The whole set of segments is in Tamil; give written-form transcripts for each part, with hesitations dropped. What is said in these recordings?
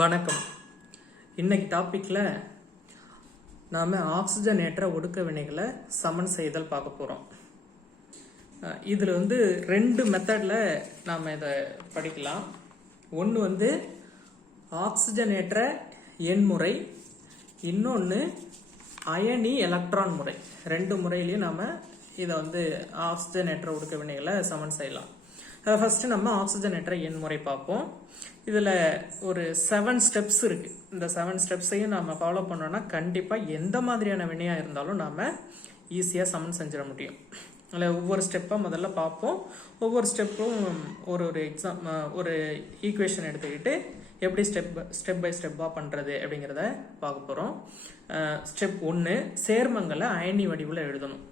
வணக்கம். இன்னைக்கு டாபிக்ல நாம ஆக்சிஜனேற்ற ஒடுக்க வினைகளை சமன் செய்தல் பார்க்க போறோம். இதுல ரெண்டு மெத்தட்ல நாம இதை படிக்கலாம். ஒன்று ஆக்சிஜனேற்ற எண்முறை, இன்னொன்று அயனி எலக்ட்ரான் முறை. ரெண்டு முறையிலையும் நாம இதை ஆக்சிஜனேற்ற ஒடுக்க வினைகளை சமன் செய்யலாம். ஃபர்ஸ்ட் நம்ம ஆக்சிஜனேற்ற எண்முறை பார்ப்போம். இதுல ஒரு 7 ஸ்டெப்ஸ் இருக்கு. இந்த 7 ஸ்டெப்ஸையும் நாம ஃபாலோ பண்ணோம்னா கண்டிப்பா எந்த மாதிரியான வினையா இருந்தாலும் நாம ஈஸியா சமன் செஞ்சிட முடியும். அதில் ஒவ்வொரு ஸ்டெப்பா முதல்ல பார்ப்போம். ஒவ்வொரு ஸ்டெப்பும் ஒரு ஒரு ஈக்குவேஷன் எடுத்துக்கிட்டு எப்படி ஸ்டெப் பை ஸ்டெப்பா பண்றது அப்படிங்கிறத பார்க்க போறோம். ஸ்டெப் 1, சேர்மங்களை அயனி வடிவில் எழுதணும்.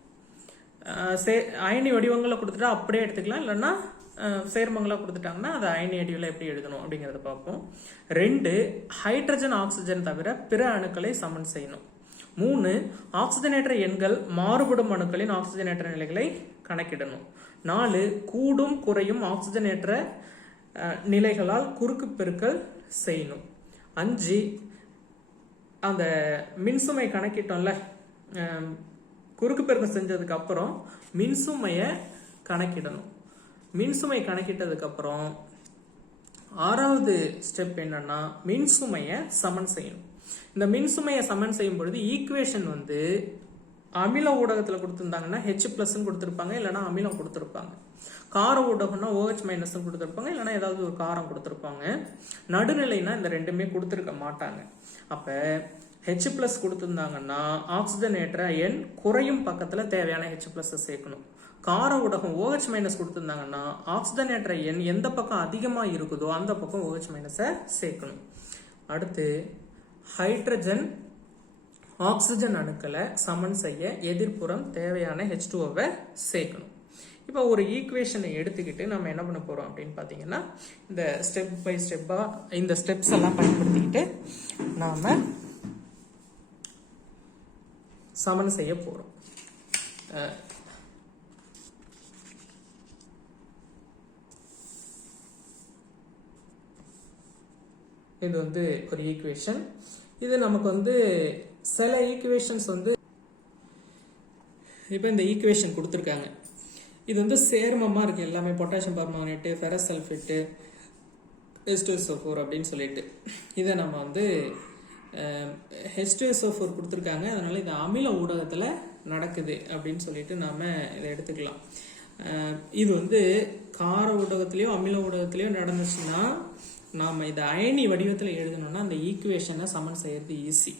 அயனி வடிவங்களை கொடுத்துட்டா அப்படியே எடுத்துக்கலாம், இல்லைன்னா சேர்மங்களா கொடுத்துட்டாங்கன்னா அது அயனி வடிவில் எப்படி எழுதணும் அப்படிங்கறத பார்ப்போம். 2, ஹைட்ரஜன் ஆக்சிஜன் தவிர பிற அணுக்களை சமன் செய்யணும். 3, ஆக்சிஜனேற்ற எண்கள் மாறுபடும் அணுக்களின் ஆக்சிஜனேற்ற நிலைகளை கணக்கிடணும். 4, கூடும் குறையும் ஆக்சிஜனேற்ற நிலைகளால் குறுக்கு பெருக்கல் செய்யணும். 5, அந்த மின்சுமை கணக்கிட்டோம்ல, குறுக்கு பெருக்கம் செஞ்சதுக்கு அப்புறம் மின்சுமைய கணக்கிடணும். மின்சுமை கணக்கிட்டதுக்கு அப்புறம் 6வது ஸ்டெப் என்னன்னா மின்சுமைய சமன் செய்யணும். இந்த மின்சுமையை சமன் செய்யும் பொழுது ஈக்குவேஷன் அமில ஊடகத்துல கொடுத்திருந்தாங்கன்னா H+ கொடுத்திருப்பாங்க, இல்லைன்னா அமிலம் கொடுத்திருப்பாங்க. கார ஊடகம்னா OH- கொடுத்திருப்பாங்க, இல்லைன்னா ஏதாவது ஒரு காரம் கொடுத்திருப்பாங்க. நடுநிலைனா இந்த ரெண்டுமே கொடுத்திருக்க மாட்டாங்க. அப்ப H+ கொடுத்திருந்தாங்கன்னா ஆக்சிஜனேற்ற எண் குறையும் பக்கத்துல தேவையான H+ சேர்க்கணும். கார ஊடகம் OH- கொடுத்திருந்தாங்கன்னா ஆக்சிஜனேற்ற எண் எந்த பக்கம் அதிகமா இருக்குதோ அந்த பக்கம் OH- சேர்க்கணும். அடுத்து ஹைட்ரஜன் ஆக்சிஜன் அணுக்களை சமன் செய்ய எதிர்ப்புறம் தேவையான H2O சேர்க்கணும். இப்போ ஒரு ஈக்குவேஷனை எடுத்துக்கிட்டு நம்ம என்ன பண்ண போறோம் அப்படின்னு பாத்தீங்கன்னா, இந்த ஸ்டெப் பை ஸ்டெப்பா இந்த ஸ்டெப்ஸ் எல்லாம் பயன்படுத்திக்கிட்டு நாம சமன் செய்ய போறோம். இது ஒரு ஈக்குவேஷன். இது நமக்கு சில ஈக்குவேஷன்ஸ் இப்போ இந்த ஈக்குவேஷன் கொடுத்துருக்காங்க. இது சேர்மமா இருக்கு எல்லாமே, பொட்டாசியம் பர்மாங்கனேட்டு, ஃபெரஸ் சல்ஃபேட்டு, H2SO4 அப்படின்னு சொல்லிட்டு இதை நம்ம H2SO4 கொடுத்துருக்காங்க. அதனால இது அமில ஊடகத்துல நடக்குது அப்படின்னு சொல்லிட்டு நாம இதை எடுத்துக்கலாம். இது கார ஊடகத்திலயோ அமில ஊடகத்திலயோ நடந்துச்சுன்னா நாம இதை அயனி வடிவத்தில் எழுதணும்னா அந்த ஈக்குவேஷனை சமன் செய்யறது ஈஸி.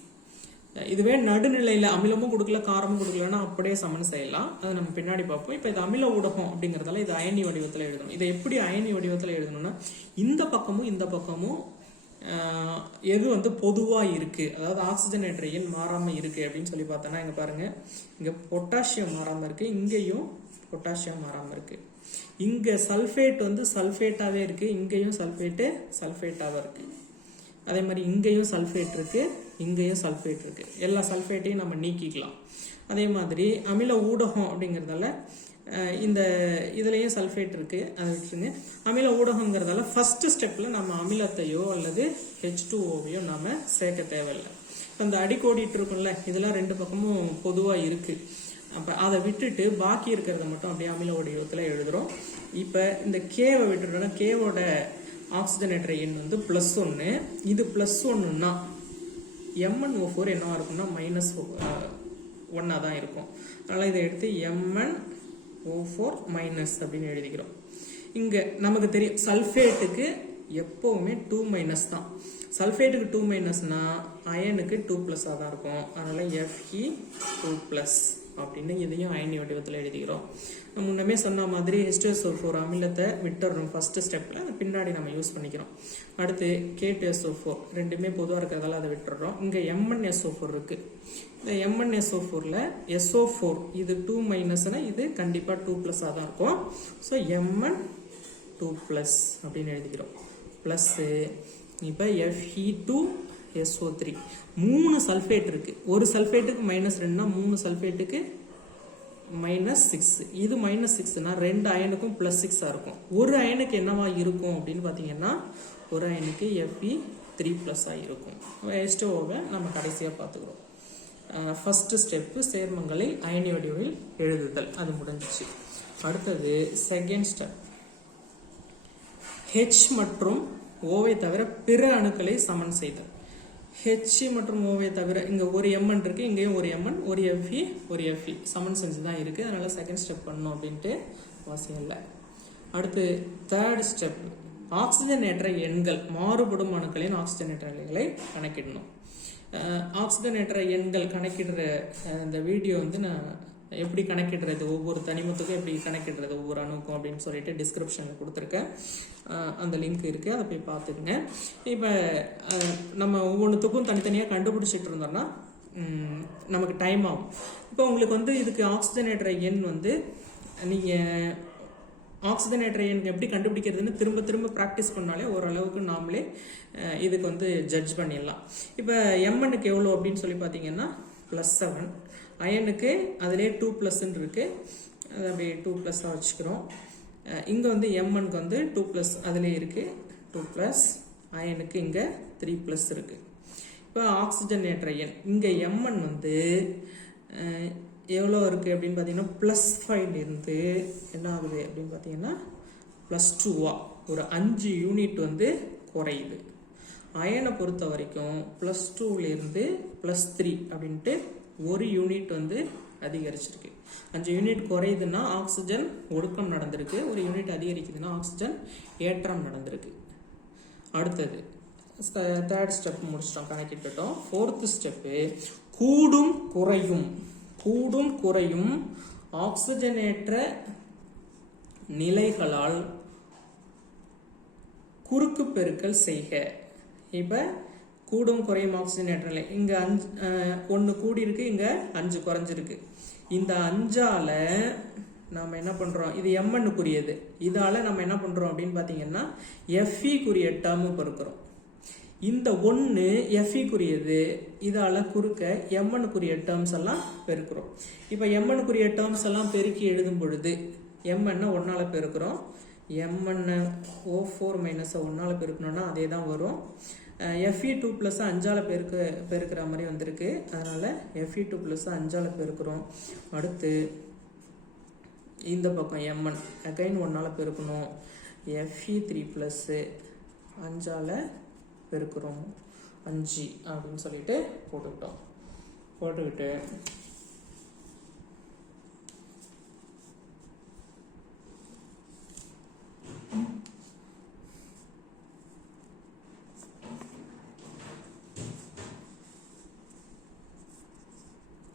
இதுவே நடுநிலையில அமிலமும் கொடுக்கல காரமும் கொடுக்கலன்னா அப்படியே சமன் செய்யலாம். அதை நம்ம பின்னாடி பார்ப்போம். இப்போ இது அமில ஊடகம் அப்படிங்கறதால இது அயனி வடிவத்தில் எழுதணும். இதை எப்படி அயனி வடிவத்தில் எழுதணும்னா இந்த பக்கமும் இந்த பக்கமும் எது பொதுவா இருக்கு, அதாவது ஆக்சிஜனேற்ற எண் மாறாம இருக்கு அப்படின்னு சொல்லி பார்த்தோம்னா இங்க பாருங்க, இங்க பொட்டாசியம் மாறாம இருக்கு, இங்கேயும் பொட்டாசியம் மாறாம இருக்கு. இங்க சல்பேட் சல்பேட்டாவே இருக்கு, இங்கேயும் சல்பேட்டாவே இருக்கு. அதே மாதிரி இங்கேயும் சல்பேட் இருக்கு, இங்கேயும் சல்பேட் இருக்கு. எல்லா சல்பேட்டையும் நம்ம நீக்கிக்கலாம். அதே மாதிரி அமில ஊடகம் அப்படிங்கறதால இந்த இதுலயும் சல்பேட் இருக்கு, அதை விட்டுருங்க. அமில ஊடகங்கிறதால ஃபர்ஸ்ட் ஸ்டெப்ல நம்ம அமிலத்தையோ அல்லது H2O நாம சேர்க்க தேவையில்லை. அந்த அடிக்கோடிட்டு இருக்கும்ல, இதெல்லாம் ரெண்டு பக்கமும் பொதுவா இருக்கு. அப்ப அதை விட்டுட்டு பாக்கி இருக்கிறத மட்டும் அப்படியே அமில வடிவத்துல எழுதுறோம். இப்ப இந்த கேவை விட்டுட்டோம்னா கேவோட ஆக்சிஜனேற்ற எண் +1. இது +1ன்னா MnO4 என்னவா இருக்கும்னா -1 தான் இருக்கும். அதனால இதை எடுத்து MnO4- அப்படின்னு எழுதிக்கிறோம். இங்க நமக்கு தெரியும் சல்பேட்டுக்கு எப்பவுமே 2- தான். சல்பேட்டுக்கு 2- அயனுக்கு 2+ தான் இருக்கும். அதனால Fe2+ அப்படின்னு இதையும் அயனி வடிவத்தில் எழுதிக்கிறோம். முன்னமே சொன்ன மாதிரி H2SO4 அமிலத்தை விட்டுறோம் ஃபர்ஸ்ட் ஸ்டெப்ல, பின்னாடி நம்ம யூஸ் பண்ணிக்கிறோம். அடுத்து K2SO4 ரெண்டுமே பொதுவா இருக்கிறதால அதை விட்டுறோம். இங்க MnSO4 இருக்கு. இந்த MnSO4ல SO4 இது 2- இது கண்டிப்பா 2+ தான் இருக்கும். ஸோ Mn2+ அப்படின்னு எழுதிக்கிறோம். பிளஸ் இப்ப Fe2SO3 3 சல்பேட் இருக்கு. ஒரு சல்பேட்டுக்கு -2னா 3 சல்பேட்டுக்கு -6. இது -6னா 2 அயனுக்கும் +6 இருக்கும். ஒரு அயனுக்கு என்னவா இருக்கும் அப்படின்னு பாத்தீங்கன்னா ஒரு அயனுக்கு Fe 3+ இருக்கும். H2O நம்ம கடைசியாக பார்த்துக்கிறோம். ஃபர்ஸ்ட் ஸ்டெப்பு சேர்மங்களை அயனி வடிவில் எழுதுதல், அது முடிஞ்சிச்சு. அடுத்தது செகண்ட் ஸ்டெப், H மற்றும் ஓவை தவிர பிற அணுக்களை சமன் செய்தல். H மற்றும் ஓவை தவிர இங்கே ஒரு Mn இருக்கு, இங்கேயும் ஒரு Mn, ஒரு Fe, ஒரு Fe சமன் செஞ்சு தான் இருக்குது. அதனால் செகண்ட் ஸ்டெப் பண்ணணும் அப்படின்ட்டு அவசியம் இல்லை. அடுத்து தேர்ட் ஸ்டெப், ஆக்சிஜனேற்ற எண்கள், மாறுபடும் அணுக்களின் ஆக்சிஜனேற்ற எண்களை கணக்கிடணும். ஆக்சிஜனேற்ற எண்கள் கணக்கிடுற இந்த வீடியோ நான் எப்படி கணக்கிடுறது, ஒவ்வொரு தனிமத்துக்கும் எப்படி கணக்கிடுறது ஒவ்வொரு அணுக்கும் அப்படின்னு சொல்லிட்டு டிஸ்கிரிப்ஷனில் கொடுத்துருக்கேன். அந்த லிங்க் இருக்குது, அதை போய் பார்த்துக்குங்க. இப்போ நம்ம ஒவ்வொன்றுத்துக்கும் தனித்தனியாக கண்டுபிடிச்சிட்டு இருந்தோம்னா நமக்கு டைம் ஆகும். இப்போ உங்களுக்கு இதுக்கு ஆக்சிஜனேற்ற எண் நீங்கள் ஆக்சிஜனேற்ற எண் எப்படி கண்டுபிடிக்கிறதுன்னு திரும்ப திரும்ப ப்ராக்டிஸ் பண்ணாலே ஓரளவுக்கு நாமளே இதுக்கு ஜட்ஜ் பண்ணிடலாம். இப்போ எம்என்னுக்கு எவ்வளோ அப்படின்னு சொல்லி பார்த்தீங்கன்னா +7, அயனுக்கு அதிலே 2+ இருக்கு, அது அப்படியே 2+ வச்சுக்கிறோம். இங்கே எம்எனுக்கு 2+ அதிலே இருக்கு, 2+, அயனுக்கு இங்கே 3+ இருக்கு. இப்போ ஆக்சிஜனேற்ற எண் இங்கே எம்என் எவ்வளோ இருக்குது அப்படின்னு பார்த்தீங்கன்னா +5 இருந்து என்ன ஆகுது அப்படின்னு பார்த்தீங்கன்னா +2 ஒரு 5 யூனிட் குறையுது. அயனை பொறுத்த வரைக்கும் +2லேருந்து +3 அப்படின்ட்டு 1 யூனிட் அதிகரிச்சிருக்கு. 5 யூனிட் குறையுதுன்னா ஆக்சிஜன் ஒடுக்கம் நடந்திருக்கு, 1 யூனிட் அதிகரிக்குதுன்னா ஆக்சிஜன் ஏற்றம் நடந்திருக்கு. அடுத்தது தேர்ட் ஸ்டெப் முடிச்சிட்டோம், கணக்கிட்டுட்டோம். ஃபோர்த்து ஸ்டெப்பு, கூடும் குறையும் ஆக்சிஜனேற்ற நிலைகளால் குறுக்கு பெருக்கல் செய்க. இப்ப கூடும் குறையும் ஆக்சிஜனேற்ற நிலை, இங்க 1 கூடி இருக்கு, இங்க 5 குறைஞ்சிருக்கு. இந்த 5ஆல நாம என்ன பண்றோம், இது எம்என்னுக்குரியது, இதால நம்ம என்ன பண்றோம் அப்படின்னு பாத்தீங்கன்னா Fe-க்குரிய டேர்ம் பெருக்கிறோம். இந்த 1 Fe-க்குரியது, இதால குறுக்க Mn-க்குரிய டேர்ம்ஸ் எல்லாம் பெருக்கிறோம். இப்போ Mn-க்குரிய டேர்ம்ஸ் எல்லாம் பெருக்கி எழுதும் பொழுது Mn 1ஆல பெருக்கிறோம், Mn O4 - 1ஆல பெருக்கணும்னா அதே தான் வரும். Fe2+ 5ஆல பெருக்கிற மாதிரி வந்திருக்கு, அதனால Fe2+ 5ஆல பெருக்கிறோம். அடுத்து இந்த பக்கம் Mn அகைன் 1ஆல பெருக்கணும், Fe3+ 5ஆல பெருக்கிறோம், 5 அப்படின்னு சொல்லிட்டு போட்டுக்கிட்டு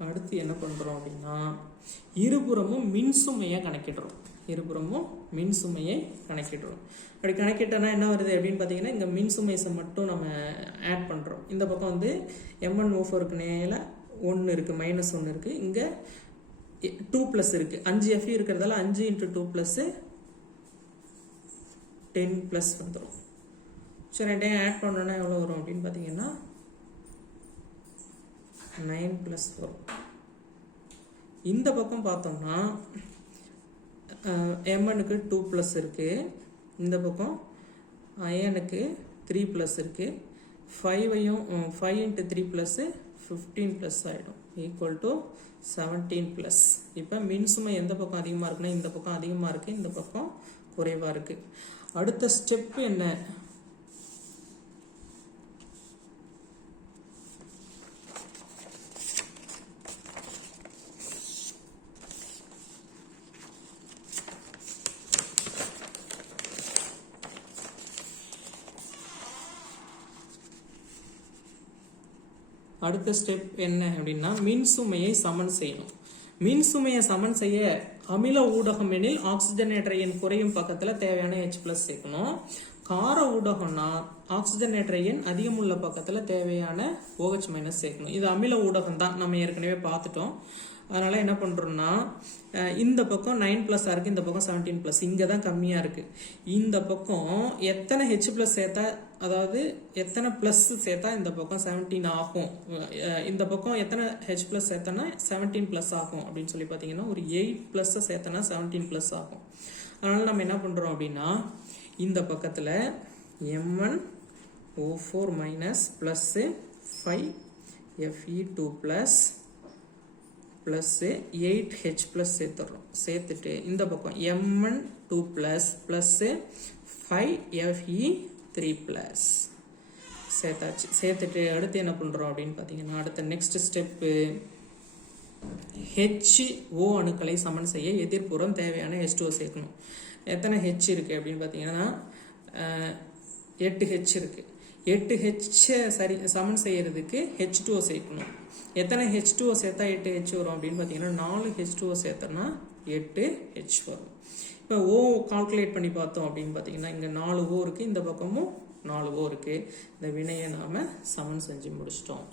அடுத்து என்ன பண்றோம் அப்படின்னா இருபுறமும் மின்சுமையை கணக்கிடுறோம். அப்படி கணக்கிட்டனா என்ன வருது அப்படின்னு பார்த்தீங்கன்னா இங்கே மின்சுமைஸை மட்டும் நம்ம ஆட் பண்ணுறோம். இந்த பக்கம் MnO4க்கு நேர 1 இருக்குது, -1 இருக்குது, இங்கே 2+ இருக்குது, 5 Fe இருக்கிறதால 5 × 2 + 10+ வந்துடும். சரி, ரெண்டையும் ஆட் பண்ணோன்னா எவ்வளோ வரும் அப்படின்னு பார்த்தீங்கன்னா 9 + 4. இந்த பக்கம் பார்த்தோம்னா Mn-க்கு 2+ இருக்கு, இந்த பக்கம் அயனுக்கு 3+ இருக்கு. 5 × 3+ 15+ ஆகிடும், = 17+. இப்போ மின்சுமை எந்த பக்கம் அதிகமாக இருக்குன்னா இந்த பக்கம் அதிகமாக இருக்குது, இந்த பக்கம் குறைவாக இருக்குது. அடுத்த ஸ்டெப் என்ன, அடுத்த ஸ்டெப் என்ன அப்படின்னா மின்சுமையை சமன் செய்யணும். மின்சுமையை சமன் செய்ய அமில ஊடகம் எனில் ஆக்சிஜனேற்ற எண் குறையும் பக்கத்தில் தேவையான H+ சேர்க்கணும். கார ஊடகம்னா ஆக்சிஜனேற்ற எண் அதிகமுள்ள பக்கத்தில் தேவையான OH- சேர்க்கணும். இது அமில ஊடகம் தான், நம்ம ஏற்கனவே பார்த்துட்டோம். அதனால என்ன பண்றோம்னா இந்த பக்கம் 9+ இருக்கு, இந்த பக்கம் 17+, இங்க தான் கம்மியா இருக்கு. இந்த பக்கம் எத்தனை H+ சேர்த்தா, அதாவது எத்தனை பிளஸ் சேர்த்தா இந்த பக்கம் 17 ஆகும், இந்த பக்கம் எத்தனை H+ சேர்த்தனா 17+ ஆகும் அப்படின்னு சொல்லி பார்த்தீங்கன்னா ஒரு 8+ சேர்த்தனா 17+ ஆகும். அதனால நம்ம என்ன பண்றோம் அப்படின்னா இந்த பக்கத்துல Mn O4 minus plus 5 Fe2 plus plus 8H plus சேர்த்துடுறோம். சேர்த்துட்டு இந்த பக்கம் Mn2 plus plus 5Fe3 plus சேர்த்தாச்சு. சேர்த்துட்டு அடுத்து என்ன பண்ணுறோம் அப்படின்னு பார்த்தீங்கன்னா, அடுத்த நெக்ஸ்ட் ஸ்டெப்பு HO அணுக்களை சமன் செய்ய எதிர்ப்புறம் தேவையான H2O சேர்க்கணும். எத்தனை H இருக்குது அப்படின்னு பார்த்தீங்கன்னா 8H இருக்குது. 8H சரி சமன் செய்யறதுக்கு H2O சேர்க்கணும். எத்தனை H2O சேர்த்தா 8H வரும் அப்படின்னு பார்த்தீங்கன்னா 4H2O சேர்த்தோன்னா 8H வரும். இப்போ O கால்குலேட் பண்ணி பார்த்தோம் அப்படின்னு பார்த்தீங்கன்னா இங்கே 4O இருக்குது, இந்த பக்கமும் 4O இருக்குது. இந்த வினையை நாம் சமன் செஞ்சு முடிச்சிட்டோம்.